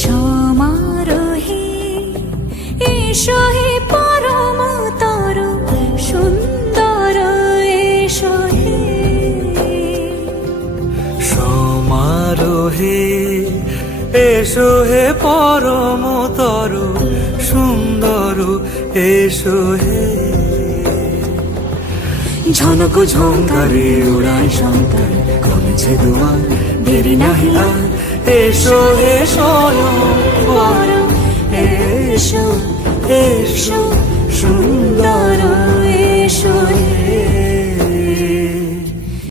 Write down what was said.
সমারোহে এসো হে পরম তর সুন্দর এসো হে। সমারোহে এসো হে পরম তর সুন্দর এসো হে। ঝনক ঝঙ্কারে উড়ায় শঙ্কর কমেছে দুয়ার দেরি নাহি আর। এসো হে স্বয়ং বর এসো এসো সুন্দর এসো হে।